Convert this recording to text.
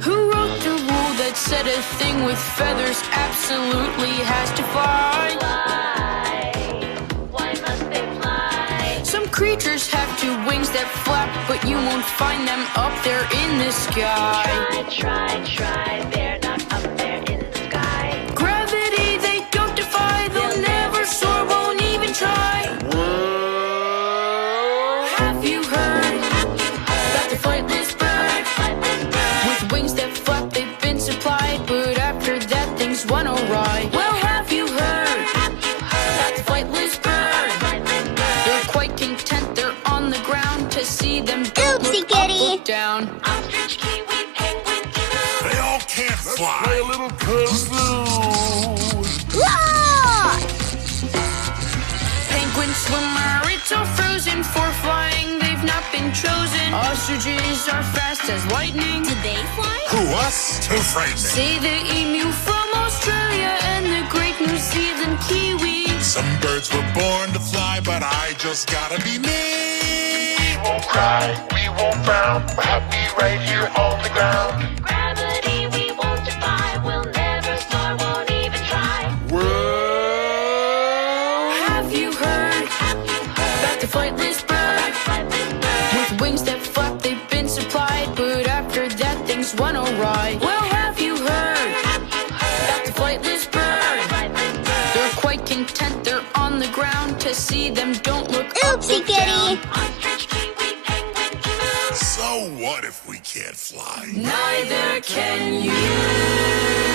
Who wrote the rule that said a thing with feathers absolutely has to fly? Why must they fly? Some creatures have two wings that flap, but you won't find them up there in the sky. Try, they're not up there in the sky. Gravity they don't defy, they'll never soar, won't even try. Have you heard about the flightless bird? With wings that flap, they've been supplied, but after that things went awry. Well, have you heard about the flightless bird? They're quite content, they're on the ground. To see them don't look up, look down. Ostrich, kiwi, penguin, They all can't fly. Play a little kazoo. Penguin swimmer, it's all frozen for flying. They've not been chosen. Ostriches are fast as lightning. Did they fly? Who, us? Too frightening. Say the emu from Australia and the great New Zealand kiwi. Some birds were born to fly, but I just gotta be me. We won't cry, we won't frown. We're happy right here on the ground. Gravity we won't defy. We'll never soar, won't even try. Have you heard about the flightless bird? With wings that flap, they've been supplied, but after that things went awry. Well, have you heard about the flightless bird? They're quite content, they're on the ground. To see them don't look up, look down. Ostrich, kiwi, penguin, kazoo. So what if we can't fly? Neither can you.